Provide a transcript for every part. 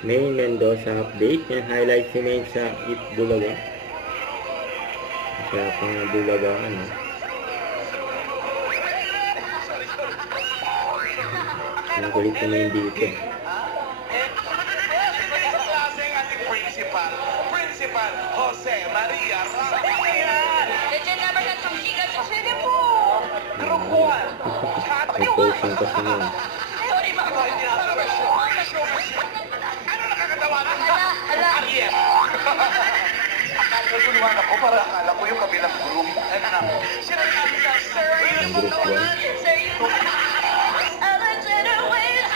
May Mendoza update. Yung highlight si May sa Bulaga. Kaya pang Bulaga, ano. Ang galit na yung dito. Klaseng ating Principal Jose Maria Ramirez. Legend number sa Chika sa Chile po. Group 1. Nag-post yung kasi yun. Sorry, mga Ito, hindi natin ano nakakatawa ng Hala. Ariel? Naguluhan ako para akala ko yung kabilang group. Sino yung namin ka, Sir? Ang group 1. Sir, you Alexander Wayne.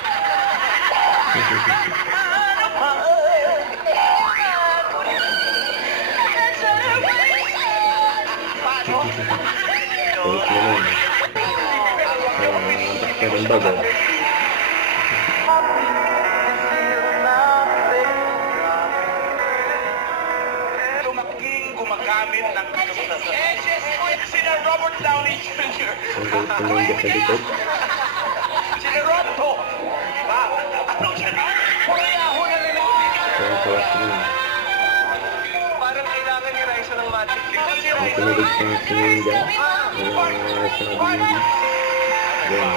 Post na nun. Bakit ng bago. Lumaking gumagamit ng sina Robert Downey Jr. Ang galit na yung sa likod. Sina Roberto. Ba? Ano siya? Kaya ako na rin Kaya kawa ko nun. parang kailangan ni Raisa ng magic trick. Kasi Ang Raisa, kinilig sa sininja. Wala sa kabili. Yan.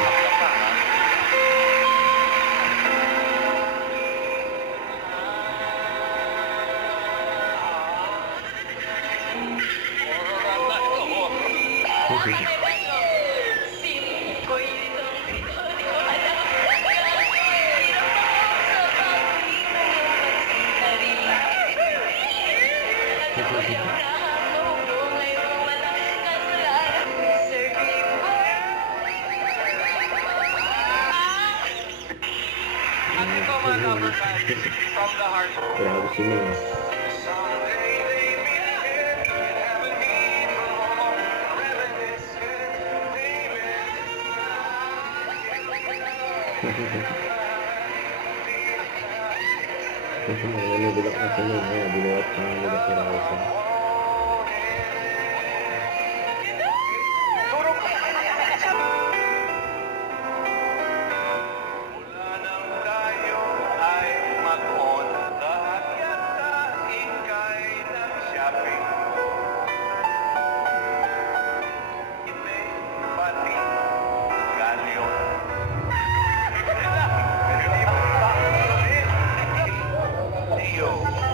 At ito mga number guys, from the heart. Grabe si May. Someday they meet again, have a need for more reminiscence, baby. Nanunulak na si May. Ayan, binuhat pa ng nulak ni Raisa. Turo ko. Mula nang tayo ay mag-on, lahat yata ika'y nag-shopping. May pati galyon.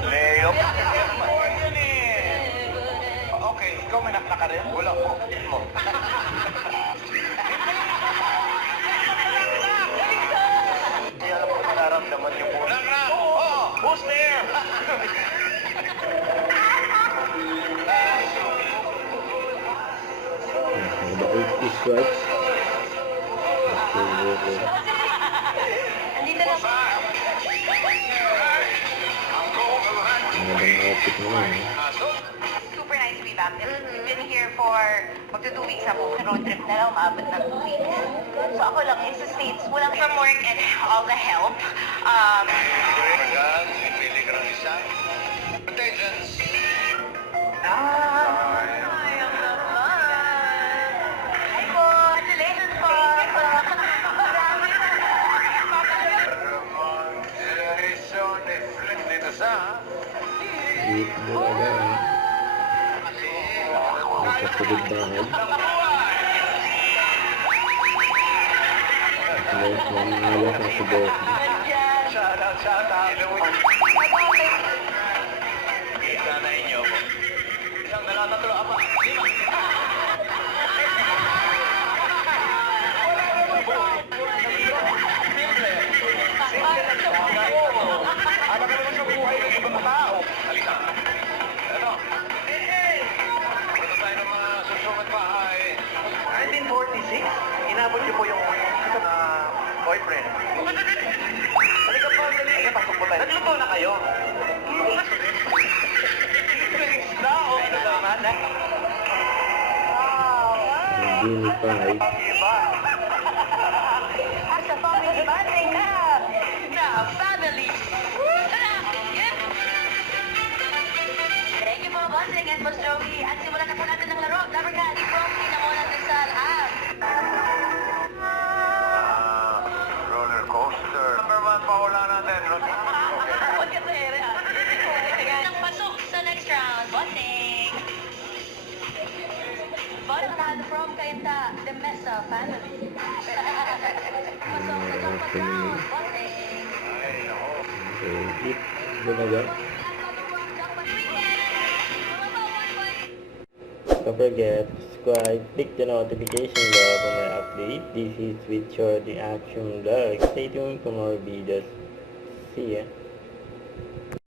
Leo. Yan eh. Okay, ikaw may nakla ka rin? Wala po. Mo. Hindi alam ko nararamdaman niyo po. Nakla! Oh! Who's there? Ano ba 8 stripes? Okay. Andito na po. Magandang outfit mo nun. Super nice revamp. We've been here for magto 2 weeks na po. Road trip na lang, maabot ng 2 weeks. So ako lang, yung sa States, walang from work and all the help. Regal, pili ka ng isa. Attentions. Sayang naman. Hi po. Congratulations po. Maraming Generation reflect dito sa... Eat Bulaga. Nasa tulid bahay. Nangayak na si Boki. Shout out, shout out. Nanay niyo po. Isang dalawa, tatlo, apa. 5. Alam ka naman sa buhay ng ibang tao. Halika. Ano? Punta tayo ng mga susunod bahay. 1946, inabot niyo po yung boyfriend. Halika po, dali. Pasok po tayo. Nagluto na kayo. Drinks na, okay na naman. Hindi pa ay. Iba. Sa family bonding na. Na family. Thank you for watching and Boss Joey. At simulan na po natin ng laro. Dapat ka, di Proxy na muna sa app. Roller coaster. Number 1 pa wala natin. Welcome from Kayanta, the Mesa family. Pasok sa background. Bonding. Ay, nako. Okay, eat. Ganaga. Don't forget to subscribe, click the notification bell for my update. This is with your reaction vlog. Stay tuned for more videos. See ya.